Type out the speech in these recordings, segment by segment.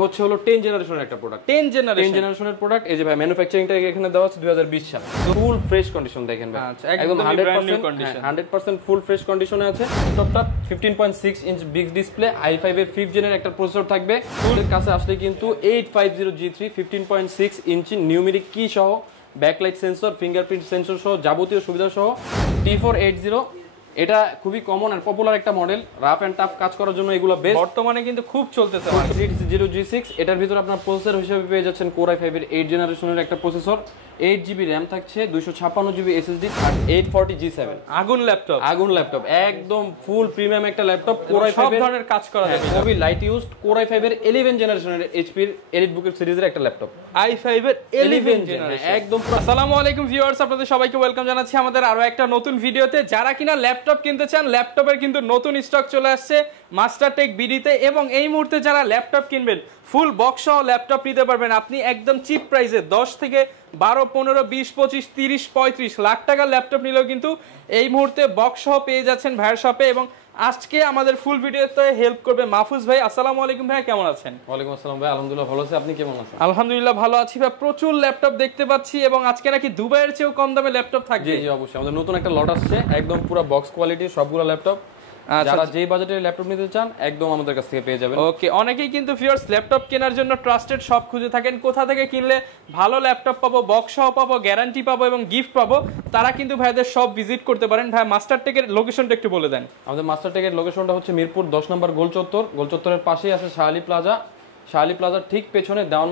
হচ্ছে হলো 10 জেনারেশনের একটা প্রোডাক্ট 10 জেনারেশনের প্রোডাক্ট। এই যে ভাই ম্যানুফ্যাকচারিংটা এখানে দেওয়া আছে 2020 সাল। ফুল ফ্রেশ কন্ডিশন দেখেন ভাই, একদম 100% ফুল ফ্রেশ কন্ডিশনে আছে। ল্যাপটপটা 15.6 ইঞ্চ বিগ ডিসপ্লে i5 এর 5th জেনের একটা প্রসেসর থাকবে। ফুলের কাছে আসলে কিন্তু 850G3 15.6 ইঞ্চি নিউমেরিক কি সহ ব্যাকলাইট সেন্সর, ফিঙ্গারপ্রিন্ট সেন্সর সহ যাবতীয় সুবিধা সহ T480। এটা খুবই কমন আর পপুলার একটা মডেল, রাফ এন্ড টাফ কাজ করার জন্য এগুলো বেস্ট। বর্তমানে কিন্তু খুব চলতেছে 30G6। এটার ভিতরে আপনার প্রসেসর হিসেবে পেয়ে যাচ্ছেন Core i5 এর 8 জেনারেশনের একটা প্রসেসর, 8GB RAM থাকছে, 256GB SSD, 840G7। আগুন ল্যাপটপ একদম ফুল প্রিমিয়াম একটা ল্যাপটপ। Core i5 সব ধরনের কাজ করা যাবে, খুবই লাইট ইউজড। Core i5 এর 11 জেনারেশনের HP এর এলিটবুক সিরিজের একটা ল্যাপটপ, i5 এর 11 জেনারেশন একদম। আসসালামু আলাইকুম ভিউয়ার্স, আপনাদের সবাইকে ওয়েলকাম জানাচ্ছি আমাদের আরো একটা নতুন ভিডিওতে। যারা কিনা ল্যাপটপ কিনতে চান, ল্যাপটপের কিন্তু নতুন স্টক চলে আসছে মাস্টারটেক বিডিতে, এবং এই মুহূর্তে যারা ল্যাপটপ কিনবেন ফুল বক্স সহ ল্যাপটপ নিতে পারবেন আপনি একদম চিপ প্রাইসে। 10 থেকে 12, 15, 20, 25, 30, 35 লাখ টাকার ল্যাপটপ নিলেও কিন্তু এই মুহূর্তে বক্স সহ পেয়ে যাচ্ছেন ভাইয়ের শপে। এবং আজকে আমাদের ফুল ভিডিওতে হেল্প করবে মাহফুজ ভাই। আসসালামু আলাইকুম ভাই, কেমন আছেন? ওয়ালাইকুম আসসালাম ভাই, আলহামদুলিল্লাহ ভালো আছি, আপনি কেমন আছেন? আলহামদুলিল্লাহ ভালো আছি ভাই। প্রচুর ল্যাপটপ দেখতে পাচ্ছি এবং আজকে নাকি দুবাইয়ের চেয়েও কম দামে ল্যাপটপ থাকবে। জি অবশ্যই, আমাদের নতুন একটা লট আসছে, একদম পুরো বক্স কোয়ালিটির সবগুলো ল্যাপটপ। যারা যে বাজেটের ল্যাপটপ নিতে চান একদম আমাদের কাছ থেকে পেয়ে যাবেন। ওকে, অনেকেই কিন্তু ভিউয়ার্স ল্যাপটপ কেনার জন্য ট্রাস্টেড শপ খুঁজে থাকেন, কোথা থেকে কিনলে ভালো ল্যাপটপ পাবো, বক্স সহ পাবো, গ্যারান্টি পাবো এবং গিফট পাবো, তারা কিন্তু ভাইদের শপ ভিজিট করতে পারেন। ভাই মাস্টারটেকের লোকেশনটা একটু বলে দেন। আমাদের মাস্টারটেকের লোকেশনটা হচ্ছে মিরপুর 10 নম্বর গোল চত্বরের পাশেই আছে শাহালি প্লাজার ঠিক পেছনে দেওয়ান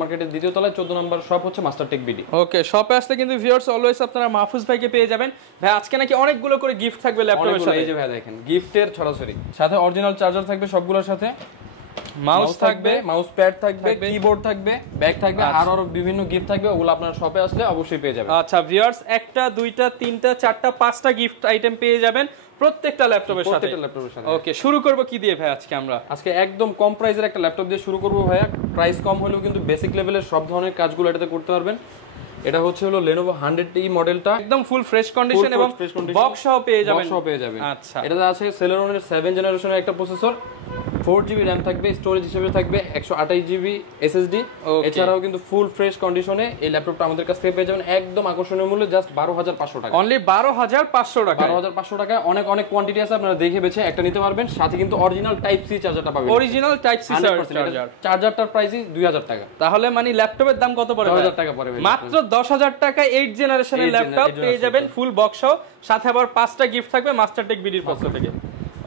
মার্কেটের দ্বিতীয় তলায় 14 নম্বর শপ হচ্ছে মাস্টারটেক বিডি। ওকে, শপে আসলে কিন্তু ভিউয়ার্স অলওয়েজ আপনারা মাহফুজ ভাইকে পেয়ে যাবেন। ভাই আজকে নাকি অনেকগুলো করে গিফট থাকবে ল্যাপটপের সাথে। এই যে ভাই দেখেন, গিফটের ছড়াছড়ি, সাথে অরিজিনাল চার্জার থাকবে সবগুলোর সাথে, মাউস থাকবে, মাউস প্যাড থাকবে, কিবোর্ড থাকবে, ব্যাগ থাকবে, আরো বিভিন্ন গিফট থাকবে। ওগুলো আপনারা শপে আসলে অবশ্যই পেয়ে যাবেন। আচ্ছা ভিউয়ার্স, 1টা 2টা 3টা 4টা 5টা গিফট আইটেম পেয়ে যাবেন প্রত্যেকটা ল্যাপটপের সাথে। ওকে, শুরু করব কি দিয়ে ভাই? আজকে একদম কম প্রাইসের একটা ল্যাপটপ দিয়ে শুরু করব ভাইয়া। প্রাইস কম হলেও কিন্তু বেসিক লেভেলের সব ধরনের কাজগুলো এটাতে করতে পারবেন। এটা হচ্ছে হলো Lenovo 100E মডেলটা, একদম ফুল ফ্রেশ কন্ডিশন এবং বক্স সহ পেয়ে যাবেন। আচ্ছা, এটাতে আছে Celeron এর 7 জেনারেশনের একটা প্রসেসর, 4GB RAM থাকবে, স্টোরেজ হিসেবে থাকবে 128GB SSD। এছাড়াও কিন্তু ফুল ফ্রেশ কন্ডিশনে এই ল্যাপটপটা আমাদের কাছ থেকে পেয়ে যাবেন একদম আকর্ষণীয় মূল্যে, জাস্ট 12,500 টাকা। অনলি 12,500 টাকা। 12,500 টাকা। অনেক কোয়ান্টিটি আছে, আপনারা দেখে বেছে একটা নিতে পারবেন। সাথে কিন্তু অরিজিনাল টাইপ সি চার্জারটা পাবেন, অরিজিনাল টাইপ সি চার্জার। চার্জারটার প্রাইসই 2000 টাকা। তাহলে মানে ল্যাপটপের দাম কত পড়ে? 10,000 টাকা পড়ে। মাত্র 10,000 টাকায় 8 জেনারেশনের ল্যাপটপ পেয়ে যাবেন ফুল বক্স সহ, সাথে আবার 5টা গিফট থাকবে মাস্টারটেক বিডির পক্ষ থেকে।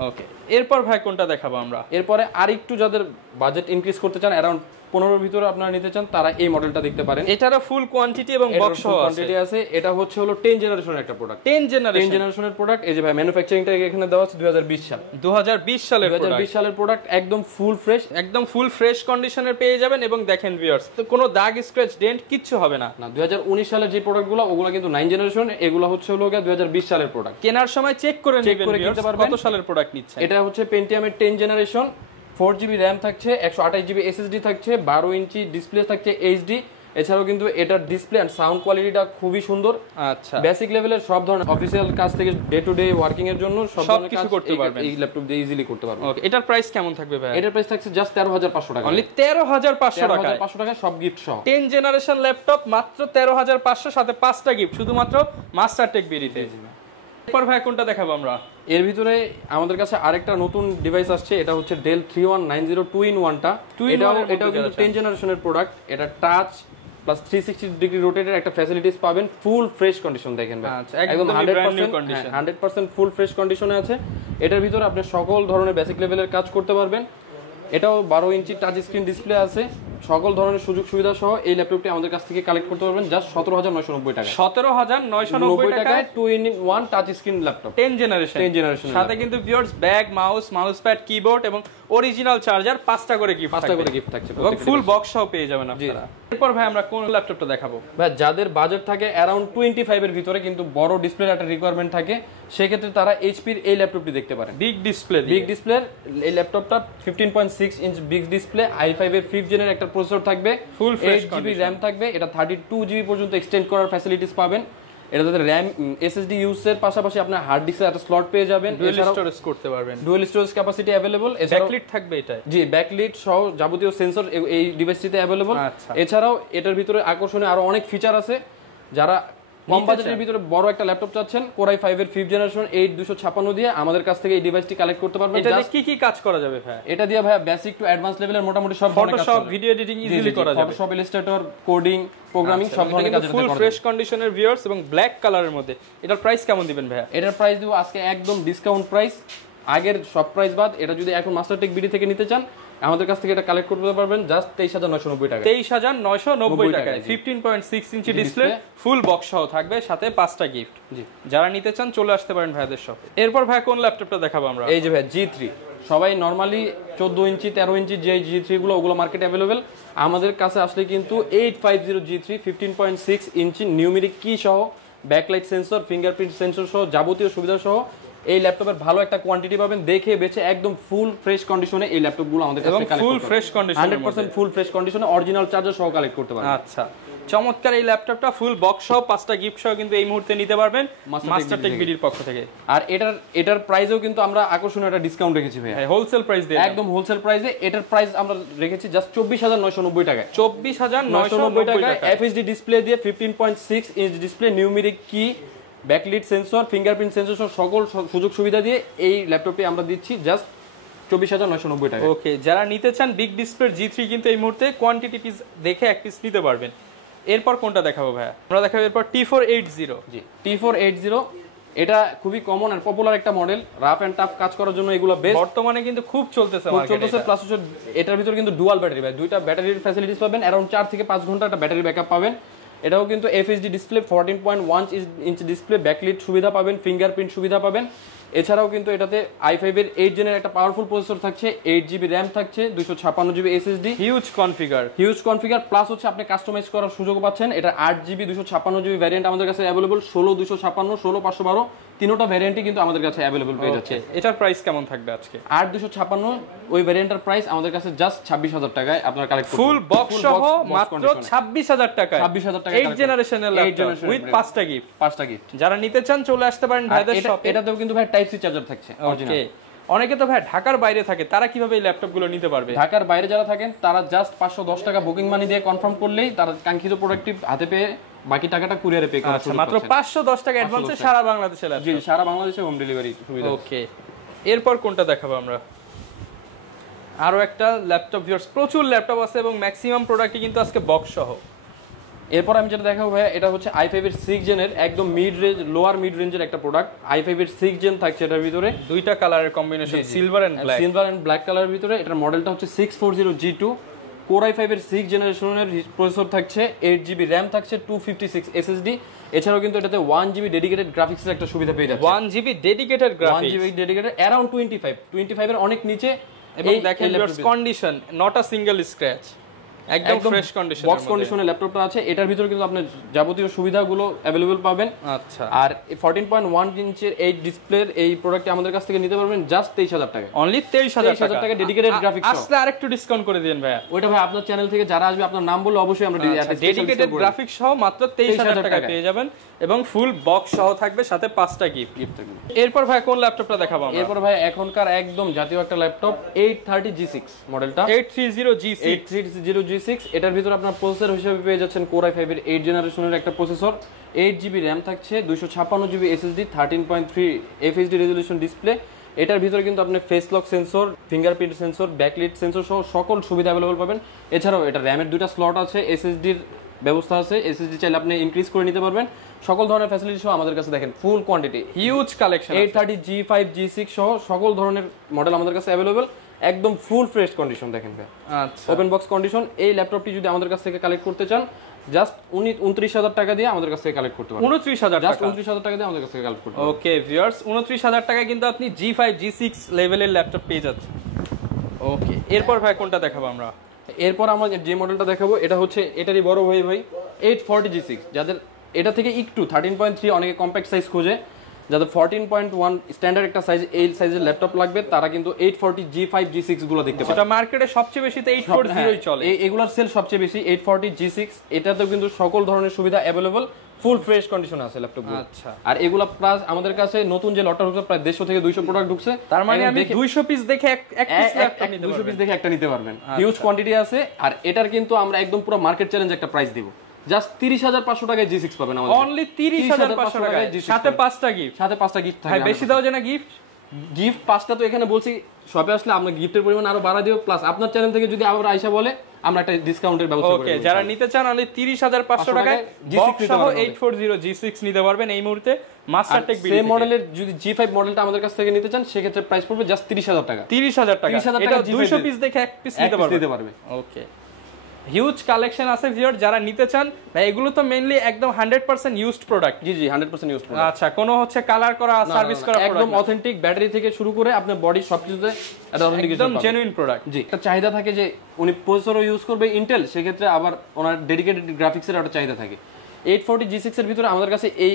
ওকে, এরপর ভাই কোনটা দেখাবো আমরা? এরপরে আরেকটু যাদের বাজেট ইনক্রিজ করতে চান, অ্যারাউন্ড 15 ভিতরে আপনারা নিতে চান, তারা এই মডেলটা দেখতে পারেন। এটারও ফুল কোয়ান্টিটি এবং বক্স সহ আছে। এটা হচ্ছে হলো 10 জেনারেশনের একটা প্রোডাক্ট, 10 জেনারেশনের প্রোডাক্ট। এই যে ভাই ম্যানুফ্যাকচারিংটা এখানে দেওয়া আছে 2020 সালের প্রোডাক্ট, একদম ফুল ফ্রেশ কন্ডিশনের পেয়ে যাবেন। এবং দেখেন ভিউয়ার্স, তো কোনো দাগ স্ক্র্যাচ ডেন্ট কিচ্ছু হবে না। 2019 সালের যে প্রোডাক্টগুলো ওগুলো কিন্তু 9 জেনারেশন, এগুলো হচ্ছে হলো 2020 সালের প্রোডাক্ট। কেনার সময় চেক করে কিনতে পারবেন কত সালের প্রোডাক্ট নিচ্ছে। এটা হচ্ছে Pentium এর 10 জেনারেশন, 4GB RAM থাকছে, 128GB SSD থাকছে, 12 ইঞ্চি ডিসপ্লে থাকছে HD। এছাড়াও কিন্তু এটার ডিসপ্লে এন্ড সাউন্ড কোয়ালিটিটা খুবই সুন্দর। আচ্ছা, বেসিক লেভেলের সব ধরনের অফিসিয়াল কাজ থেকে ডে টু ডে ওয়ার্কিং এর জন্য সব কিছু করতে পারবেন, এই ল্যাপটপ দিয়ে ইজিলি করতে পারবেন। ওকে, এটার প্রাইস কেমন থাকবে ভাই? এটার প্রাইস থাকছে জাস্ট 13,500 টাকা। অনলি 13,500 টাকা, সব গিফট সহ। 10 জেনারেশন ল্যাপটপ মাত্র 13,500, সাথে 5টা গিফট শুধুমাত্র মাস্টারটেক বিডিতে। এরপর ভাই কোনটা দেখাবো আমরা? এর ভিতরে আমাদের কাছে আরেকটা নতুন ডিভাইস আসছে, এটা হচ্ছে Dell 3190 2-in-1টা। এটাও কিন্তু 10 জেনারেশনের প্রোডাক্ট। এটা টাচ প্লাস 360 ডিগ্রি রোটেটের একটা ফ্যাসিলিটিস পাবেন। ফুল ফ্রেশ কন্ডিশন দেখেন ভাই, একদম 100% ফুল ফ্রেশ কন্ডিশনে আছে। এটার ভিতরে আপনি সকল ধরনের বেসিক লেভেলের কাজ করতে পারবেন। এটাও 12 ইঞ্চি টাচ স্ক্রিন ডিসপ্লে আছে, সকল ধরনের সুযোগ সুবিধা সহ এই ল্যাপটপটি আমাদের কাছ থেকে কালেক্ট করতে পারবেন জাস্ট 17,990 টাকা। 17,990 টাকায় 2-in-1 touch screen laptop, 10 generation. সাথে কিন্তু viewers bag, mouse pad, keyboard এবং অরিজিনাল চার্জার 5টা করে গিফট থাকছে এবং ফুল বক্স সহ পেয়ে যাবেন আপনারা। এরপর ভাই আমরা কোন ল্যাপটপটা দেখাবো? ভাই যাদের বাজেট থাকে অ্যারাউন্ড 25 এর ভিতরে কিন্তু বড় ডিসপ্লের একটা রিকোয়ারমেন্ট থাকে, সেক্ষেত্রে তারা এইচপির এই ল্যাপটপটি দেখতে পারেন। বিগ ডিসপ্লের এই ল্যাপটপটা 15.6 ইঞ্চ বিগ ডিসপ্লে, i5 এর 5th জেনের একটা প্রসেসর থাকবে, ফুল 8GB RAM থাকবে। এটা 32GB পর্যন্ত এক্সটেন্ড করার ফ্যাসিলিটিস পাবেন। এটাতে র্যাম এসএসডি ইউজের পাশাপাশি আপনার হার্ড ডিস্কের একটা স্লট পেয়ে যাবেন, ডুয়াল স্টোরেজ করতে পারবেন, dual storage capacity available, backlit থাকবে এটা। জি, ব্যাকলিট সহ যাবতীয় সেন্সর এই ডিভাইসটিতে अवेलेबल। এছাড়াও এটার ভিতরে আকর্ষণীয় আরো অনেক ফিচার আছে। যারা কম বাজেটের ভিতরে বড় একটা ল্যাপটপ চাচ্ছেন, Core i5 এর 5th জেনারেশন 8256 দিয়ে আমাদের কাছ থেকে এই ডিভাইসটি কালেক্ট করতে পারবেন। এটা দিয়ে কি কি কাজ করা যাবে ভাই? এটা দিয়ে ভাই বেসিক টু অ্যাডভান্স লেভেলের মোটামুটি সব ধরনের কাজ, ফটোশপ, ভিডিও এডিটিং ইজিলি করা যাবে, ফটোশপ, ইলাস্ট্রেটর, কোডিং, প্রোগ্রামিং সব ধরনের কাজ ফুল ফ্রেশ কন্ডিশনের ভিউয়ার্স এবং ব্ল্যাক কালারের মধ্যে। এটার প্রাইস কেমন দিবেন ভাই? এটার প্রাইস দিব আজকে একদম ডিসকাউন্ট প্রাইস, আগের সব প্রাইস বাদ। এটা যদি এখন মাস্টারটেক বিডি থেকে নিতে চান আমাদের কাছ থেকে এটা কালেক্ট করতে পারবেন জাস্ট 23990 টাকা। 23990 টাকায় 15.6 ইঞ্চি ডিসপ্লে, ফুল বক্স সহ থাকবে, সাথে 5টা গিফট। জি, যারা নিতে চান চলে আসতে পারেন ভাইদের শপে। এরপর ভাই কোন ল্যাপটপটা দেখাবো আমরা? এই যে ভাই G3, সবাই নরমালি 14 ইঞ্চি 13 ইঞ্চি যে G3 গুলো ওগুলো মার্কেটে अवेलेबल, আমাদের কাছে আসলে কিন্তু 850 G3 15.6 ইঞ্চি নিউমেরিক কি সহ, ব্যাকলাইট সেন্সর, ফিঙ্গারপ্রিন্ট সেন্সর সহ যাবতীয় সুবিধা সহ এই ল্যাপটপের ভালো একটা কোয়ান্টিটি পাবেন। দেখে বেচে একদম ফুল ফ্রেশ কন্ডিশনে এই ল্যাপটপগুলো আমাদের কাছে কালেক্ট করতে পারবেন, ফুল ফ্রেশ কন্ডিশনে 100% ফুল ফ্রেশ কন্ডিশনে অরিজিনাল চার্জার সহ কালেক্ট করতে পারবেন। আচ্ছা, চমৎকার এই ল্যাপটপটা ফুল বক্স সহ 5টা গিফট সহ কিন্তু এই মুহূর্তে নিতে পারবেন মাস্টারটেক বিডির পক্ষ থেকে। আর এটার প্রাইসও কিন্তু আমরা আকর্ষণীয় একটা ডিসকাউন্ট রেখেছি ভাই, হোলসেল প্রাইস দিয়ে, একদম হোলসেল প্রাইসে। এটার প্রাইস আমরা রেখেছি জাস্ট 24990 টাকায়, 24990 টাকায়। এফএইচডি ডিসপ্লে দিয়ে 15.6 ইঞ্চ ডিসপ্লে, নিউমেরিক কি, ব্যাকলিট সেন্সর, ফিঙ্গারপ্রিন্ট সেন্সর সহ সকল সুযোগ সুবিধা দিয়ে এই ল্যাপটপে আমরা দিচ্ছি জাস্ট 24990 টাকা। ওকে, যারা নিতে চান বিগ ডিসপ্লের G3 কিন্তু এই মুহূর্তে কোয়ান্টিটি পিস দেখে এক পিস নিতে পারবেন। এরপর কোনটা দেখাবো ভাইয়া? আমরা দেখাবো এরপর T480। জি, T480 এটা খুবই কমন আর পপুলার একটা মডেল, রাফ এন্ড টাফ কাজ করার জন্য এগুলো বেস্ট, বর্তমানে কিন্তু খুব চলতেছে মার্কেটে। প্লাস হচ্ছে এটার ভিতরে কিন্তু ডুয়াল ব্যাটারি ভাই, দুইটা ব্যাটারির ফ্যাসিলিটিস পাবেন, अराउंड 4 থেকে 5 ঘন্টা একটা ব্যাটারি ব্যাকআপ পাবেন। এটাও কিন্তু FHD display, 14.1 inch display, backlit সুবিধা পাবেন, ফিঙ্গারপ্রিন্ট সুবিধা পাবেন। এছাড়াও কিন্তু এটাতে i5 এর 8 জেনের একটা পাওয়ারফুল প্রসেসর থাকছে, 8GB র্যাম থাকছে, 256GB SSD, huge configure, plus হচ্ছে আপনি কাস্টমাইজ করার সুযোগ পাচ্ছেন। এটা 8GB 256GB ভ্যারিয়েন্ট আমাদের কাছে अवेलेबल, 16 256, 16 512 তিনটা ভ্যারিয়েন্টই কিন্তু আমাদের কাছে अवेलेबल পেয়ে যাচ্ছে। এটার প্রাইস কেমন থাকবে আজকে? 8 256 ওই ভ্যারিয়েন্টের প্রাইস আমাদের কাছে জাস্ট 26000 টাকায় আপনারা কালেক্ট করতে ফুল বক্স সহ মাত্র 26000 টাকায়, 26000 টাকা 8 জেনারেশনের ল্যাপটপ উইথ 5টা গিফট। যারা নিতে চান চলে আসতে পারেন ভাইদের শপে। এটাতেও কিন্তু ভাই টাইপ সি চার্জার থাকছে অরিজিনাল। অনেকে তো ভাই ঢাকার বাইরে থাকে, তারা কিভাবে এই ল্যাপটপগুলো নিতে পারবে? ঢাকার বাইরে যারা থাকেন তারা জাস্ট 510 টাকা বুকিং মানি দিয়ে কনফার্ম করলেই তারা কাঙ্ক্ষিত প্রোডাক্টটি হাতে পেয়ে বাকি টাকাটা কুরিয়ারে পে করা আচ্ছা, মাত্র 510 টাকা অ্যাডভান্সে সারা বাংলাদেশে ল্যাপটপ। জি, সারা বাংলাদেশে হোম ডেলিভারি সুবিধা। ওকে, এরপর কোনটা দেখাবো আমরা? আরো একটা ল্যাপটপ ভিউয়ার্স, প্রচুর ল্যাপটপ আছে এবং ম্যাক্সিমাম প্রোডাক্টই কিন্তু আজকে বক্স সহ। এরপর আমি যেটা দেখাবো ভাই, এটা হচ্ছে i5 এর 6 জেনের একদম মিড রেঞ্জ, লোয়ার মিড রেঞ্জের একটা প্রোডাক্ট। i5 এর 6 জেন থাকছে এটার ভিতরে, দুইটা কালারের কম্বিনেশন, সিলভার এন্ড ব্ল্যাক কালারের ভিতরে। এটার মডেলটা হচ্ছে 640G2, Core i5 এর 6 জেনারেশনের প্রসেসর থাকছে, 8GB র্যাম থাকছে, 256 এসএসডি। এছাড়াও কিন্তু এটাতে 1GB ডেডিকেটেড গ্রাফিক্সের একটা সুবিধা পেয়ে যাচ্ছে। 1GB dedicated graphics, 1GB dedicated around 25 এর অনেক নিচে। এবং দেখেন viewers condition, not a single scratch, একদম ফ্রেশ কন্ডিশন, বক্স কন্ডিশনে ল্যাপটপটা আছে। এটার ভিতরে কিন্তু আপনি যাবতীয় সুবিধাগুলো अवेलेबल পাবেন। আচ্ছা, আর 14.1 ইঞ্চের এই ডিসপ্লের এই প্রোডাক্টটি আমাদের কাছ থেকে নিতে পারবেন জাস্ট 23000 টাকা, অনলি 23000 টাকা ডেডিকেটেড গ্রাফিক্স সহ। আসলে আরেকটু ডিসকাউন্ট করে দেন ভাইয়া। ওইটা ভাই আপনার চ্যানেল থেকে যারা আসবে আপনার নাম বললে অবশ্যই আমরা ডেডিকেটেড গ্রাফিক্স সহ মাত্র 23000 টাকা পেয়ে যাবেন এবং ফুল বক্স সহ থাকবে, সাথে 5টা গিফট থাকবে। এরপর ভাই কোন ল্যাপটপটা দেখাবো আমরা? এরপর ভাই এখনকার একদম জাতীয় একটা ল্যাপটপ 830G6 মডেলটা, 830G6। এটার ভিতরে আপনার প্রসেসর হিসেবে পেয়ে যাচ্ছেন Core i5 এর 8 জেনারেশনের একটা প্রসেসর, 8GB র্যাম থাকছে, 256GB SSD, 13.3 FHD resolution display. এটার ভিতরে কিন্তু আপনি face lock sensor, fingerprint sensor, backlit sensor সহ সকল সুবিধা अवेलेबल পাবেন। এছাড়াও এটা র্যামের দুটো স্লট আছে, এসএসডির ব্যবস্থা আছে, এসএসডি চাইলে আপনি ইনক্রিজ করে নিতে পারবেন। সকল ধরনের ফ্যাসিলিটি সহ আমাদের কাছে দেখেন ফুল quantity, huge collection, 830G5 G6 সহ সকল ধরনের মডেল আমাদের কাছে अवेलेबल, একদম ফুল ফ্রেশ কন্ডিশন দেখেন ভাই। আচ্ছা, ওপেন বক্স কন্ডিশন। এই ল্যাপটপটি যদি আমাদের কাছ থেকে কালেক্ট করতে চান জাস্ট 29000 টাকা দিয়ে আমাদের কাছ থেকে কালেক্ট করতে পারবেন। 29000 জাস্ট 29000 টাকা দিয়ে আমাদের কাছ থেকে কালেক্ট করতে পারবেন। ওকে ভিউয়ার্স, 29000 টাকায় কিন্তু আপনি G5 G6 লেভেলের ল্যাপটপ পেয়ে যাচ্ছেন। ওকে, এরপর ভাই কোনটা দেখাবো আমরা? এরপর আমরা যে মডেলটা দেখাবো এটা হচ্ছে এটারই বড় ভাই 840G6, যাদের এটা থেকে একটু 13.3 অনেকে কম্প্যাক্ট সাইজ খোঁজে, যাদের 14.1 স্ট্যান্ডার্ড একটা সাইজ, এই সাইজের ল্যাপটপ লাগবে তারা কিন্তু 840G5 G6 গুলো দেখতে পাবে। এটা মার্কেটে সবচেয়ে বেশি তো 840ই চলে, এগুলোর সেল সবচেয়ে বেশি 840G6। এটাতেও কিন্তু সকল ধরনের সুবিধা अवेलेबल, ফুল ফ্রেশ কন্ডিশনে আছে ল্যাপটপগুলো। আচ্ছা, আর এগুলা প্লাস আমাদের কাছে নতুন যে লটটা ঢুকছে প্রায় 150 থেকে 200 প্রোডাক্ট ঢুকছে, তার মানে আমি 200 পিস দেখে এক পিস ল্যাপটপ নিতে 200 পারবো। পিস দেখে একটা নিতে পারবেন, হিউজ কোয়ান্টিটি আছে। আর এটার কিন্তু আমরা একদম পুরো মার্কেট চ্যালেঞ্জ একটা প্রাইস দিব, জাস্ট 30,500 টাকায় G6 পাবেন আমাদের, অনলি 30,500 টাকায়, সাথে 5টা গিফট। সাথে 5টা গিফট ভাই থাকবে। বেশি দাও যে না গিফট, গিফট 5টা তো এখানে বলছি, শপে আসলে আমরা গিফটের পরিমাণ আরো বাড়া দিব, প্লাস আপনার চ্যানেল থেকে যদি আবার আইসা বলে আমরা একটা ডিসকাউন্টের ব্যবস্থা করে ওকে। দেব। যারা নিতে চান অনলি 30,500 টাকায় G6 বক্স সহ 840 G6 নিতে পারবেন এই মুহূর্তে মাস্টারটেক বিডি। সেই মডেলের যদি G5 মডেলটা আমাদের কাছ থেকে নিতে চান সেক্ষেত্রে প্রাইস পড়বে জাস্ট 30,000 টাকা। 30,000 টাকা, 30,000 এটা টাকা G5 200 পিস দেখে এক পিস নিতে পারবে। ওকে, হিউজ কালেকশন আছে ভিউয়ার, যারা নিতে চান ভাই এগুলো তো মেইনলি একদম 100% ইউজড প্রোডাক্ট। জি 100% ইউজ প্রোডাক্ট। আচ্ছা, কোনো হচ্ছে কালার করা সার্ভিস করা প্রোডাক্ট, একদম অথেন্টিক, ব্যাটারি থেকে শুরু করে আপনার বডি সবকিছুতে এটা অথেন্টিকেশন একদম জেনুইন প্রোডাক্ট। জি, একটা চাহিদা থাকে যে উনি প্রসেসরও ইউজ করবে ইন্টেল, সেক্ষেত্রে আবার ওনার ডেডিকেটেড গ্রাফিক্সের একটা চাহিদা থাকে। 840 G6 এর ভিতরে আমাদের কাছে এই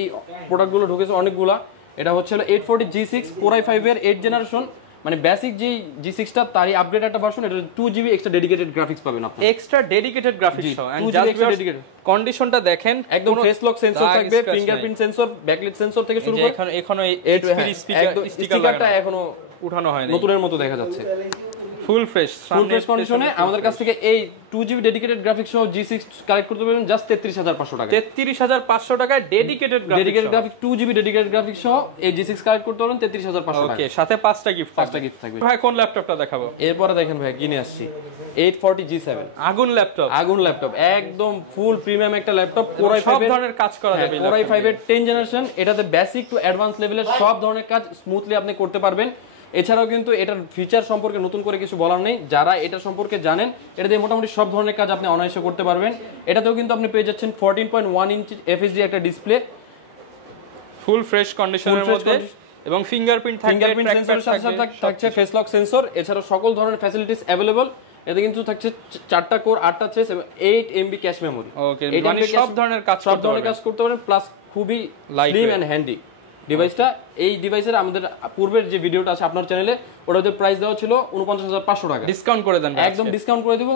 প্রোডাক্টগুলো ঢুকেছে অনেকগুলা। এটা হচ্ছে 840 G6 Core i5 এর 8 জেনারেশন, মানে বেসিক যে G6টা তারই আপগ্রেড একটা ভার্সন। এটা 2GB এক্সট্রা ডেডিকেটেড গ্রাফিক্স পাবেন আপনি, এক্সট্রা ডেডিকেটেড গ্রাফিক্স সহ। And 2GB just extra dedicated কন্ডিশনটা দেখেন, একদম ফেস লক সেন্সর থাকবে, ফিঙ্গারপ্রিন্ট সেন্সর, ব্যাকলাইট সেন্সর থেকে শুরু করে এখনো এইচপি স্টিকারটা এখনো উঠানো হয়নি, নতুনের মতো দেখা যাচ্ছে। ফুল ফ্রেশ কন্ডিশনে আমাদের কাছ থেকে এই 2GB ডেডিকেটেড গ্রাফিক্স সহ G6 কালেক্ট করতে পারবেন জাস্ট 33,500 টাকা। 33,500 টাকায় dedicated graphics 2GB dedicated graphics সহ এই G6 কালেক্ট করতে পারবেন 33,500 টাকা। ওকে, সাথে 5টা গিফট থাকবে। ভাই কোন ল্যাপটপটা দেখাবো? এরপরে দেখেন ভাই কিনে আসছি 840 G7, আগুন ল্যাপটপ, একদম ফুল প্রিমিয়াম একটা ল্যাপটপ, Core i5 সব ধরনের কাজ করা যাবে। Core i5 এর 10 জেনারেশন, এটাতে বেসিক টু অ্যাডভান্স লেভেলের সব ধরনের কাজ স্মুথলি আপনি করতে পারবেন। এছাড়াও কিন্তু এটার ফিচার সম্পর্কে নতুন করে কিছু বলার নেই, যারা এটা সম্পর্কে জানেন এটা দিয়ে মোটামুটি সব ধরনের কাজ আপনি অনায়াসে করতে পারবেন। এটাতেও কিন্তু আপনি পেয়ে যাচ্ছেন 14.1 ইঞ্চি FHD একটা ডিসপ্লে, ফুল ফ্রেশ কন্ডিশনের মধ্যে, এবং ফিঙ্গারপ্রিন্ট সেন্সরের সাথে সাথে থাকছে ফেস লক সেন্সর। এছাড়াও সকল ধরনের ফ্যাসিলিটিস अवेलेबल। এতে কিন্তু থাকছে 4টা কোর 8টা থ্রেড এবং 8 MB ক্যাশ মেমরি। ওকে, মানে সব ধরনের কাজ করতে পারেন, প্লাস খুবই স্লিম এন্ড হ্যান্ডি ডিভাইসটা। এই ডিভাইসের আমাদের পূর্বের যে ভিডিওটা আছে আপনার চ্যানেলে, ওটাতে প্রাইস দেওয়া ছিল 49,500 টাকা, ডিসকাউন্ট করে দেন, একদম ডিসকাউন্ট করে দিব।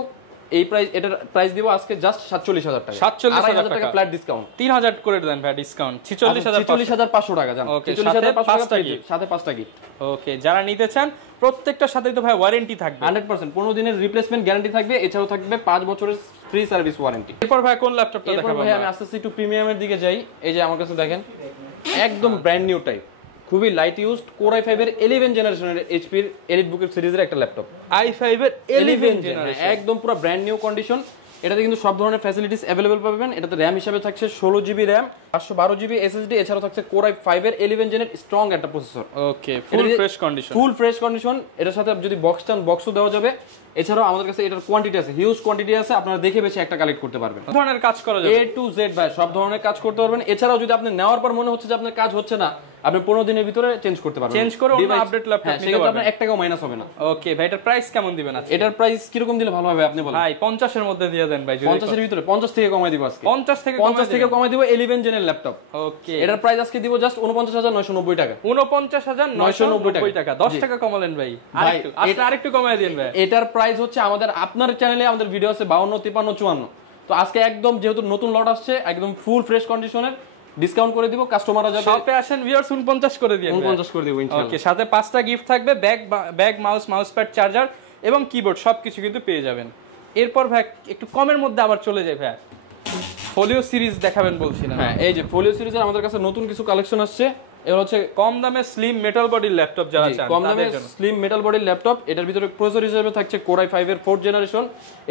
এই প্রাইস, এটার প্রাইস দিব আজকে জাস্ট 47,000 টাকা, 47,000 টাকা ফ্ল্যাট ডিসকাউন্ট, 3,000 করে দেন ভাই ডিসকাউন্ট, 46,500 টাকা জান। ওকে, 46,500 টাকা সাথে 5টা গিফট। ওকে, যারা নিতে চান প্রত্যেকটার সাথে তো ভাই ওয়ারেন্টি থাকবে 100%, 15 দিনের রিপ্লেসমেন্ট গ্যারান্টি থাকবে, এছাড়াও থাকবে 5 বছরের ফ্রি সার্ভিস ওয়ারেন্টি। এরপর ভাই কোন ল্যাপটপটা দেখাবো? ভাই আমি আস্তে আস্তে একটু প্রিমিয়ামের দিকে যাই। এই যে আমার কাছে দেখেন একদম ব্র্যান্ড নিউ টাইপ, খুবই লাইট ইউজড, Core i5 এর 11 জেনারেশনের HP এর এলিট বুকের সিরিজের একটা ল্যাপটপ, i5 এর 11 জেনারেশন, একদম পুরো ব্র্যান্ড নিউ কন্ডিশন। এটাতে কিন্তু সব ধরনের ফ্যাসিলিটিস अवेलेबल পাবেন। এটাতে র‍্যাম হিসেবে থাকছে 16GB র‍্যাম, 512GB SSD, এছাড়াও থাকছে Core i5 এর 11 জেনের স্ট্রং একটা প্রসেসর। ওকে, ফুল ফ্রেশ কন্ডিশন। এটার সাথে যদি বক্স চান বক্সও দেওয়া যাবে। এছাড়াও আমাদের কাছে এটার কোয়ান্টিটি আছে, হিউজ কোয়ান্টিটি আছে, আপনারা দেখে বেশি একটা কালেক্ট করতে পারবেন। সব ধরনের কাজ করা যাবে, A to Z ভাই সব ধরনের কাজ করতে পারবেন। এছাড়াও যদি আপনি নেওয়ার পর মনে হচ্ছে যে আপনার কাজ হচ্ছে না, আপনি 15 দিনের ভিতরে চেঞ্জ করতে পারবেন, চেঞ্জ করে অন্য আপডেট ল্যাপটপ নিতে পারবেন, আপনার 1 টাকাও মাইনাস হবে না। ওকে ভাই, এটার প্রাইস কেমন দিবেন আজকে? এটার প্রাইস কি রকম দিলে ভালো হবে আপনি বলেন? ভাই 50 এর মধ্যে দিয়ে দেন ভাই, 50 এর ভিতরে 50 থেকে কমাই দিব আজকে, 50 থেকে কমাই দিব 11 জেনের ল্যাপটপ। ওকে, এটার প্রাইস আজকে দিব জাস্ট 49,990 টাকা, 49,990 টাকা, 10 টাকা কমালেন ভাই, আরেকটু কমাই দেন ভাই। এটার প্রাইস হচ্ছে আমাদের আপনার চ্যানেলে আমাদের ভিডিও আছে 52, 53, 54, তো আজকে একদম যেহেতু নতুন লট আসছে একদম ফুল ফ্রেশ কন্ডিশনের ডিসকাউন্ট করে দিব, কাস্টমাররা যাতে শপে আসেন ভিউয়ার্স 49 করে দিবেন, 49 করে দিব ইনশাআল্লাহ। ওকে, সাথে 5টা গিফট থাকবে, ব্যাগ মাউস প্যাড, চার্জার এবং কিবোর্ড সবকিছু কিন্তু পেয়ে যাবেন। এরপর ভাই একটু কমের মধ্যে আবার চলে যাই ভাই, ফোলিও সিরিজ দেখাবেন বলছিলাম। হ্যাঁ, এই যে ফোলিও সিরিজের আমাদের কাছে নতুন কিছু কালেকশন আসছে। এর হচ্ছে কম দামে স্লিম মেটাল বডির ল্যাপটপ, যারা চান কম দামে স্লিম মেটাল বডির ল্যাপটপ। এটার ভিতরে প্রসেসর হিসেবে থাকছে Core i5 এর 4th জেনারেশন,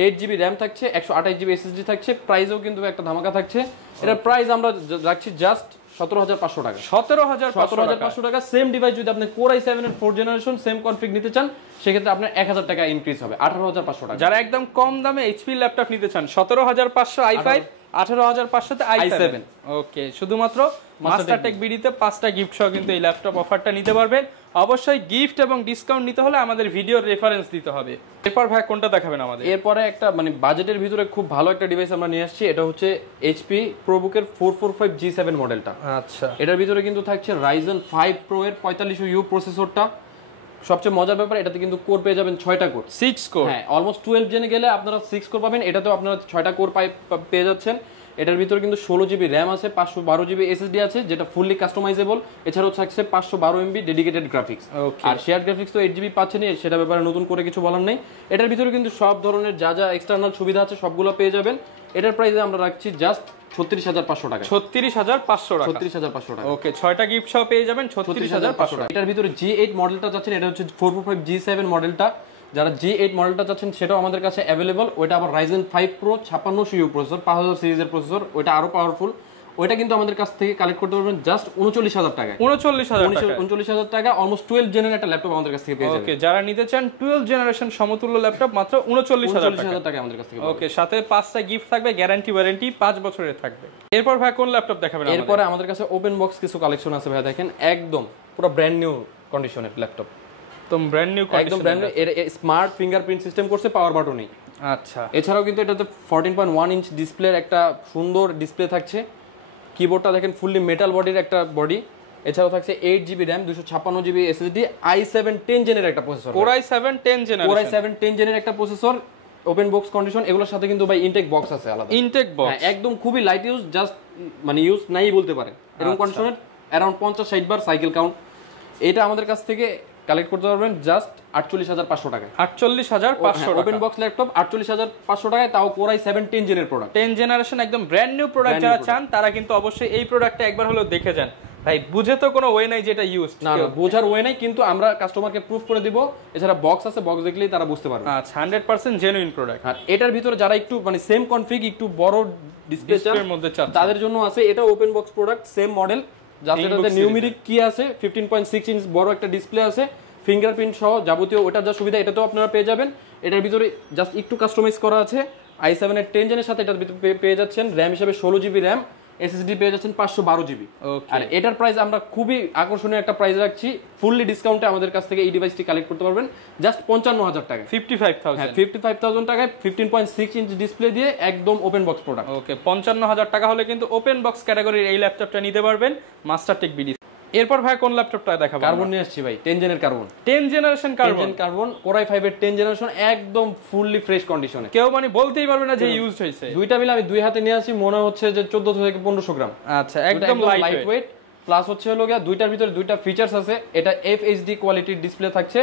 8GB র‍্যাম থাকছে, 128GB SSD থাকছে, প্রাইসও কিন্তু একটা ধামাকা থাকছে। এটার প্রাইস আমরা রাখছি জাস্ট 17,500 টাকা, 17,500 টাকা। সেম ডিভাইস যদি আপনি Core i7 এর 4th জেনারেশন সেম কনফিগ নিতে চান, সেক্ষেত্রে আপনার 1000 টাকা ইনক্রিজ হবে, 18,500 টাকা। যারা একদম কম দামে HP ল্যাপটপ নিতে চান, 17,500 i5, 18,500 তে i7। ওকে, শুধুমাত্র মাস্টারটেক বিডিতে 5টা গিফট সহ কিন্তু এই ল্যাপটপ অফারটা নিতে পারবেন। অবশ্যই গিফট এবং ডিসকাউন্ট নিতে হলে আমাদের ভিডিওর রেফারেন্স দিতে হবে। এরপর ভাই কোনটা দেখাবেন আমাদের? এরপরে একটা মানে বাজেটের ভিতরে খুব ভালো একটা ডিভাইস আমরা নিয়ে আসছি, এটা হচ্ছে HP ProBook এর 445 G7 মডেলটা। আচ্ছা, এটার ভিতরে কিন্তু থাকছে Ryzen 5 Pro এর 4500U প্রসেসরটা। সবচেয়ে মজার ব্যাপার, এটাতে কিন্তু কোর পেয়ে যাবেন 6টা কোর, 6 কোর। হ্যাঁ, অলমোস্ট 12 জেনে গেলে আপনারা 6 কোর পাবেন, এটাতেও আপনারা 6টা কোর পেয়ে যাচ্ছেন। এটার ভিতরে কিন্তু 16GB র্যাম আছে, 512GB SSD আছে যেটা ফুললি কাস্টমাইজেবল। এছাড়াও থাকছে 512MB ডেডিকেটেড গ্রাফিক্স। আর শেয়ার গ্রাফিক্স তো 8GB পাচ্ছেন, সেটা ব্যাপারে নতুন করে কিছু বলার নেই। এটার ভিতরে কিন্তু সব ধরনের যা যা এক্সটার্নাল সুবিধা আছে সবগুলো পেয়ে যাবেন। এটার প্রাইসে আমরা রাখছি জাস্ট 36,500 টাকা। 36,500 টাকা। 36,500 টাকা। ওকে, 6টা গিফট সহ পেয়ে যাবেন 36,500 টাকা। এটার ভিতরে G8 মডেলটা চাচ্ছেন, এটা হচ্ছে 445 G7 মডেলটা। যারা G8 মডেলটা চাচ্ছেন সেটাও আমাদের কাছে অ্যাভেলেবল। ওইটা আবার Ryzen 5 Pro 5600 প্রসেসর, 5000 সিরিজের প্রসেসর, ওইটা আরো পাওয়ারফুল। ওইটা কিন্তু আমাদের কাছ থেকে কালেক্ট করতে পারবেন জাস্ট 39,000 টাকা। 39,000 টাকা, অলমোস্ট 12 জেনের একটা ল্যাপটপ আমাদের কাছ থেকে পেয়ে যাবেন। ওকে, যারা নিতে চান 12 জেনারেশন সমতুল্য ল্যাপটপ মাত্র 39,000 টাকা আমাদের কাছ থেকে। ওকে, সাথে 5টা গিফট থাকবে, গ্যারান্টি ওয়ারেন্টি 5 বছরের থাকবে। এরপর ভাই কোন ল্যাপটপ দেখাবেন? এরপরে আমাদের কাছে ওপেন বক্স কিছু কালেকশন আছে ভাই, দেখেন একদম পুরো ব্র্যান্ড নিউ কন্ডিশনের ল্যাপটপ। একদম ব্র্যান্ড নিউ এর স্মার্ট ফিঙ্গারপ্রিন্ট সিস্টেম করছে, পাওয়ার বাটনই। আচ্ছা, এছাড়াও কিন্তু এটাতে 14.1 ইঞ্চ ডিসপ্লের একটা সুন্দর ডিসপ্লে থাকছে। কিবোর্ডটা দেখেন ফুললি মেটাল বডির একটা বডি। এছাড়াও থাকছে 8GB RAM, 256GB SSD, i7 10 জেনের একটা প্রসেসর। Core i7 10 জেনের একটা প্রসেসর, ওপেন বক্স কন্ডিশন। এগুলোর সাথে কিন্তু ভাই ইনটেক বক্স আছে আলাদা। ইনটেক বক্স একদম খুবই লাইট ইউজ, জাস্ট মানে ইউজ নাই বলতে পারেন এরকম কন্ডিশনের। অ্যারাউন্ড 50-60 বার সাইকেল কাউন্ট। এটা আমাদের কাছ থেকে কালেক্ট করতে পারবেন জাস্ট 48,500 টাকা। 48,500 টাকা। ওপেন বক্স ল্যাপটপ 48,500 টাকায়, তাও Core i7 10 জেনের প্রোডাক্ট। 10 জেনারেশন একদম ব্র্যান্ড নিউ প্রোডাক্ট যারা চান তারা কিন্তু অবশ্যই এই প্রোডাক্টটা একবার হলেও দেখে যান। ভাই বুঝে তো কোনো ওয়ে নাই যেটা ইউজ না, বোঝার ওয়ে নাই, কিন্তু আমরা কাস্টমারকে প্রুফ করে দিব। এছাড়া বক্স আছে, বক্স দেখলেই তারা বুঝতে পারবে। আচ্ছা, 100% জেনুইন প্রোডাক্ট। আর এটার ভিতরে যারা একটু মানে সেম কনফিগ, একটু বড় ডিসপ্লের মধ্যে চান তাদের জন্য আছে এটা open box product, same model. Just এটাতে নিউমেরিক কি আছে, 15.6 ইঞ্চ বড় একটা ডিসপ্লে আছে, ফিঙ্গারপ্রিন্ট সহ যাবতীয় ওটার যা সুবিধা এটা তো আপনারা পেয়ে যাবেন। এটার ভিতরে জাস্ট একটু কাস্টমাইজ করা আছে। i7 এর 10 জেনের সাথে এটার ভিতরে পেয়ে যাচ্ছেন র্যাম হিসেবে 16GB র্যাম, SSD পেয়ে যাচ্ছেন 512GB। আর এটার প্রাইস আমরা খুবই আকর্ষণীয় একটা প্রাইস রাখছি, ফুললি ডিসকাউন্টে আমাদের কাছ থেকে এই ডিভাইসটি কালেক্ট করতে পারবেন জাস্ট 55,000 টাকা। 55,000 টাকায় 15.6 ইঞ্চ ডিসপ্লে দিয়ে একদম ওপেন বক্স প্রোডাক্ট। ওকে, 55,000 টাকা হলে কিন্তু ওপেন বক্স ক্যাটাগরির এই ল্যাপটপটা নিতে পারবেন মাস্টারটেক বিডি। এরপর ভাই কোন ল্যাপটপটা দেখাবো? কার্বন নিয়ে আসছি ভাই, 10 জেনের carbon. 10 generation carbon Core i5 এর 10 জেনারেশন, একদম ফুললি ফ্রেশ কন্ডিশনে। কেউ মানে বলতেই পারবে না যে ইউজড হয়েছে। দুইটা মিলে আমি দুই হাতে নিয়ে আসি, মনে হচ্ছে যে 1400 থেকে 1500 গ্রাম। আচ্ছা, একদম লাইট ওয়েট। প্লাস হচ্ছে হলো গিয়া দুইটার ভিতরে দুইটা ফিচারস আছে। এটা FHD কোয়ালিটির ডিসপ্লে থাকছে,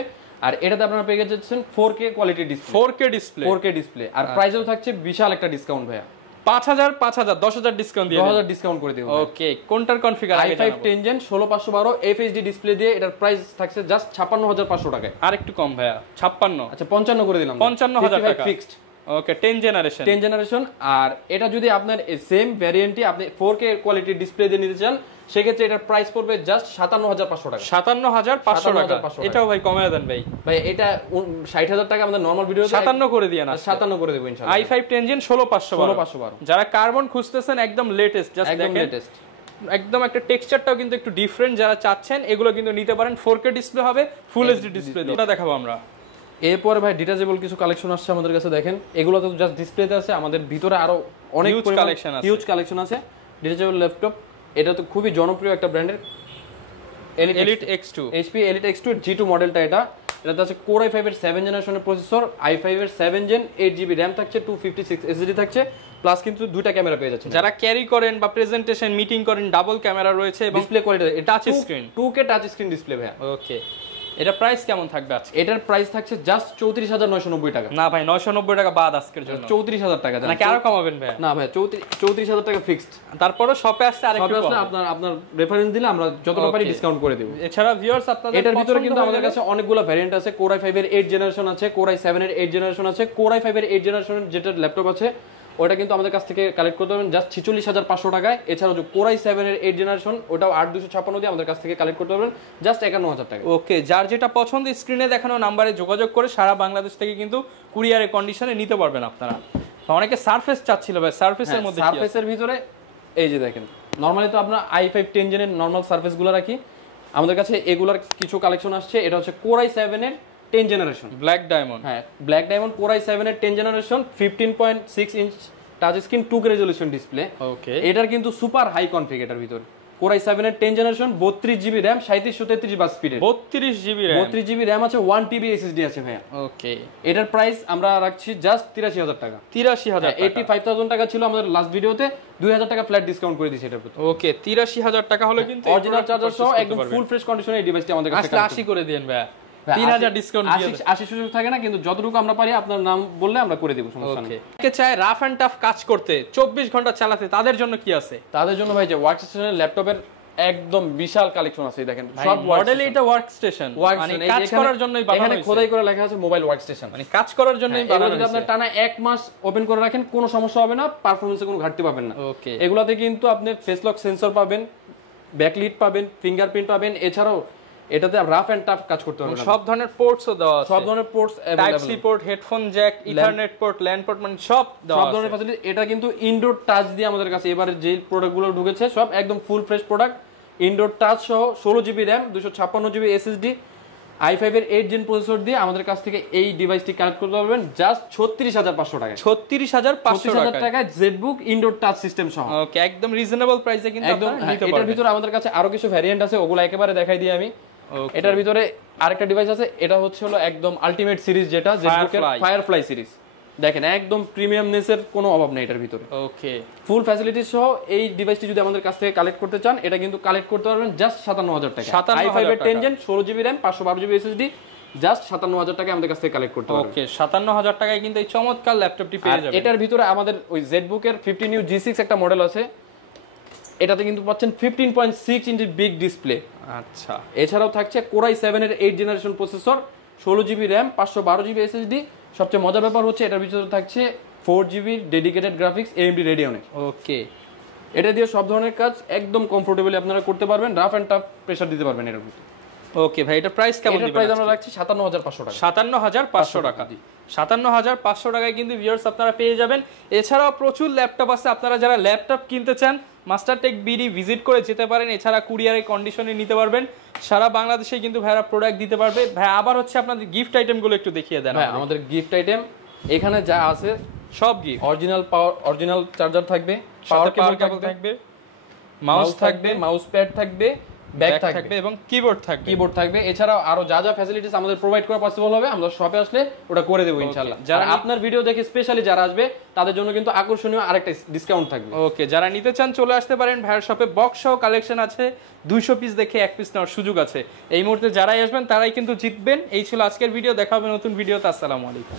আর এটাতে আপনারা পেয়ে যাচ্ছেন 4K কোয়ালিটির ডিসপ্লে। 4K display. আর প্রাইসও থাকছে বিশাল একটা ডিসকাউন্ট ভাইয়া। 5,000 10,000 ডিসকাউন্ট দিয়ে 10,000 ডিসকাউন্ট করে দেব। ওকে, কোনটার configure? i5 10 gen 16512 FHD display দিয়ে এটার প্রাইস থাকছে জাস্ট 56,500 টাকায়। আর একটু কম ভাইয়া, 56। আচ্ছা, 55 করে দিলাম। 55,000 টাকা ফিক্সড। ওকে, 10 জেনারেশন। আর এটা যদি আপনার সেম ভ্যারিয়েন্টই আপনি 4K কোয়ালিটির ডিসপ্লে দিয়ে নিতে চান, সেক্ষেত্রে এটার প্রাইস পড়বে জাস্ট 57,500 টাকা। 57,500 টাকা। এটাও ভাই কমায় দেন ভাই। ভাই এটা 60,000 টাকা আমাদের নরমাল ভিডিওতে 57 করে দিয়ে না, 57 করে দেব ইনশাআল্লাহ। i5 10 gen 16512। যারা কার্বন খুঁজতেছেন একদম লেটেস্ট, জাস্ট দেখেন একদম একটা টেক্সচারটাও কিন্তু একটু ডিফারেন্ট, যারা চাচ্ছেন এগুলো কিন্তু নিতে পারেন। 4K ডিসপ্লে হবে, ফুল এইচডি ডিসপ্লে দিয়ে। এটা দেখাবো আমরা। এরপরে ভাই ডিটাচেবল কিছু কালেকশন আসছে আমাদের কাছে, দেখেন এগুলো তো জাস্ট ডিসপ্লেতে আছে, আমাদের ভিতরে আরো অনেক হিউজ কালেকশন আছে ডিটাচেবল ল্যাপটপ। এটা তো খুবই জনপ্রিয় একটা ব্র্যান্ডের Elite X2, HP Elite X2 G2 মডেলটা। এটাতে আছে Core i5 এর 7 জেনারেশনের প্রসেসর, i5 এর 7 জেন, 8GB র্যাম থাকছে, 256 SSD থাকছে, প্লাস কিন্তু দুইটা ক্যামেরা পেয়ে যাচ্ছে। যারা ক্যারি করেন বা প্রেজেন্টেশন মিটিং করেন, ডাবল ক্যামেরা রয়েছে এবং display quality touch screen, 2K touch screen display ভাই। ওকে, এটা প্রাইস কেমন থাকবে আজকে? এটার প্রাইস থাকছে জাস্ট 34,990 টাকা। না ভাই, 990 টাকা বাদ আজকের জন্য। 34,000 টাকা নাকি আরো কমাবেন ভাই? না ভাই, 34,000 টাকা ফিক্সড। তারপরও শপে আসছে আরেকটু কম। আপনার রেফারেন্স দিলে আমরা যতটা পারি ডিসকাউন্ট করে দেব। এছাড়া ভিউয়ার্স আপনাদের এটার ভিতরে কিন্তু আমাদের কাছে অনেকগুলো ভ্যারিয়েন্ট আছে। Core i5 এর 8 জেনারেশন আছে, Core i7 এর 8 জেনারেশন আছে। Core i5 এর 8 জেনারেশনের যেটা ল্যাপটপ আছে ওটা কিন্তু আমাদের কাছ থেকে কালেক্ট করতে পারবেন জাস্ট 46,500 টাকায়। এছাড়াও যে Core i7 এর 8 জেনারেশন, ওটাও 8256 দিয়ে আমাদের কাছ থেকে কালেক্ট করতে পারবেন জাস্ট 51,000 টাকা। ওকে, যার যেটা পছন্দ স্ক্রিনে দেখানো নাম্বারে যোগাযোগ করে সারা বাংলাদেশ থেকে কিন্তু কুরিয়ারে কন্ডিশনে নিতে পারবেন আপনারা। অনেকে সারফেস চাচ্ছিল ভাই, সারফেসের মধ্যে সারফেসের ভিতরে এই যে দেখেন, নরমালি তো আপনারা i5 10 জেনের নরমাল সারফেসগুলো রাখি, আমাদের কাছে এগুলার কিছু কালেকশন আসছে। এটা হচ্ছে Core i7 এর 10 জেনারেশন ব্ল্যাক ডায়মন্ড। হ্যাঁ, ব্ল্যাক ডায়মন্ড Core i7 এর 10 generation, 15.6 inch touch screen, 2K resolution display. Okay, এটার কিন্তু সুপার হাই কনফিগ এটার ভিতর। কোরাই 7 এর 10 জেনারেশন 32 জিবি র‍্যাম 3733 বাস স্পিডের 32 জিবি র‍্যাম 32 জিবি র‍্যাম আছে 1 টিবি এসএসডি আছে ভাইয়া। ওকে, এটার প্রাইস আমরা রাখছি জাস্ট 83000 টাকা। 83000 টাকা, 85000 টাকা ছিল আমাদের লাস্ট ভিডিওতে, 2000 টাকা ফ্ল্যাট ডিসকাউন্ট করে দিয়েছি এটার উপর। ওকে, 83000 টাকা হলে কিন্তু অরিজিনাল চার্জার সহ একদম ফুল ফ্রেশ কন্ডিশনে এই ডিভাইসটি আমাদের কাছে 80 করে দেন ভাইয়া, 3000 ডিসকাউন্ট দিয়ে দেন। 80 সুযোগ থাকে না, কিন্তু যতটুকু আমরা পারি আপনার নাম বললে আমরা করে দেব, সমস্যা নেই। কে চায় রাফ এন্ড টাফ কাজ করতে 24 ঘন্টা চালাতে, তাদের জন্য কি আছে? তাদের জন্য ভাই যে ওয়ার্কস্টেশনের ল্যাপটপের একদম বিশাল কালেকশন আছে, দেখেন সব মডেলই এটা ওয়ার্কস্টেশন, মানে কাজ করার জন্যই বানানো হয়েছে। এখানে খোদাই করে লেখা আছে মোবাইল ওয়ার্কস্টেশন, মানে কাজ করার জন্যই বানানো হয়েছে। যদি আপনি টানা 1 মাস ওপেন করে রাখেন কোনো সমস্যা হবে না, পারফরম্যান্সে কোনো ঘাটতি পাবেন না। ওকে, এগুলাতে কিন্তু আপনি ফেস লক সেন্সর পাবেন, ব্যাকলিট পাবেন, ফিঙ্গারপ্রিন্ট পাবেন, এছাড়াও এটাতে রাফ এন্ড টাফ কাজ করতে পারবেন। সব ধরনের পোর্টসও দেওয়া আছে, সব ধরনের ports type C port, headphone jack, ethernet port, LAN port, মানে সব দেওয়া আছে, সব ধরনের ফ্যাসিলিটি। এটা কিন্তু ইনডোর টাচ দিয়ে আমাদের কাছে এবারে যে প্রোডাক্টগুলো ঢুকেছে সব একদম full fresh product. Indoor touch সহ 16 GB RAM 256 GB SSD i5 এর 8 জেন প্রসেসর দিয়ে আমাদের কাছ থেকে এই ডিভাইসটি কানেক্ট করতে পারবেন জাস্ট 36500 টাকায়। 36500 টাকায় জেটবুক ইনডোর টাচ সিস্টেম সহ। ওকে, একদম রিজনেবল প্রাইসে কিন্তু আপনারা নিতে পারবেন। এটার ভিতরে আমাদের কাছে আরো কিছু ভ্যারিয়েন্ট আছে, ওগুলো একেবারে দেখাই দিই আমি। এটার ভিতরে আরেকটা ডিভাইস আছে, এটা হচ্ছে হলো একদম আলটিমেট সিরিজ, যেটা জেটবুকের ফায়ারফ্লাই সিরিজ। দেখেন একদম প্রিমিয়ামনেসের কোনো অভাব নেই এটার ভিতরে। ওকে, ফুল ফ্যাসিলিটি সহ এই ডিভাইসটি যদি আমাদের কাছ থেকে কালেক্ট করতে চান, এটা কিন্তু কালেক্ট করতে পারবেন জাস্ট 57000 টাকা। i5 এর 10 gen 16 GB RAM 512 GB SSD just 57000 টাকা আমাদের কাছ থেকে কালেক্ট করতে পারবেন। ওকে, 57000 টাকায় কিন্তু এই চমৎকার ল্যাপটপটি পেয়ে যাবেন। এটার ভিতরে আমাদের ওই জেটবুকের 15U G6 একটা মডেল আছে, এটাতে কিন্তু পাচ্ছেন 15.6 ইঞ্চি বিগ ডিসপ্লে। আচ্ছা, এছাড়াও থাকছে কোরাই 7 এর 8 generation processor, 16 GB RAM 512 GB SSD. সবচেয়ে মজার ব্যাপার হচ্ছে এটার ভিতরে থাকছে 4 জিবি ডেডিকেটেড গ্রাফিক্স AMD Radeon-এর। ওকে, এটা দিয়ে সব ধরনের কাজ একদম কমফোর্টেবলি আপনারা করতে পারবেন, রাফ এন্ড টাফ প্রেসার দিতে পারবেন এর ভিতরে। ওকে ভাই, এটা প্রাইস কেমন দিবেন? প্রাইস আমরা রাখছি 57500 টাকা। 57500 টাকা। 57500 টাকায় কিন্তু ভিউয়ার্স আপনারা পেয়ে যাবেন। এছাড়াও প্রচুর ল্যাপটপ আছে, আপনারা যারা ল্যাপটপ কিনতে চান মাস্টারটেক বিডি ভিজিট করে যেতে পারেন। এছাড়া কুরিয়ারে কন্ডিশনে নিতে পারবেন, সারা বাংলাদেশে কিন্তু ভাইরা প্রোডাক্ট দিতে পারবে। ভাই আবার হচ্ছে আপনাদের গিফট আইটেমগুলো একটু দেখিয়ে দেন। হ্যাঁ, আমাদের গিফট আইটেম এখানে যা আছে সব গিফট। অরিজিনাল চার্জার থাকবে, পাওয়ার কেবল থাকবে, মাউস থাকবে, মাউস প্যাড থাকবে, ব্যাগ থাকবে এবং কিবোর্ড থাকবে। এছাড়াও আরো যা যা ফ্যাসিলিটিস আমাদের প্রোভাইড করা পসিবল হবে আমরা শপে আসলে ওটা করে দেব ইনশাআল্লাহ। যারা আপনার ভিডিও দেখে স্পেশালি যারা আসবে তাদের জন্য কিন্তু আকর্ষণীয় আরেকটা ডিসকাউন্ট থাকবে। ওকে, যারা নিতে চান চলে আসতে পারেন ভাইয়ের শপে। বক্স সহ কালেকশন আছে, 200 পিস দেখে 1 পিস নেওয়ার সুযোগ আছে। এই মুহূর্তে যারাই আসবেন তারাই কিন্তু জিতবেন। এই ছিল আজকের ভিডিও, দেখা হবে নতুন ভিডিওতে। আসসালামু আলাইকুম।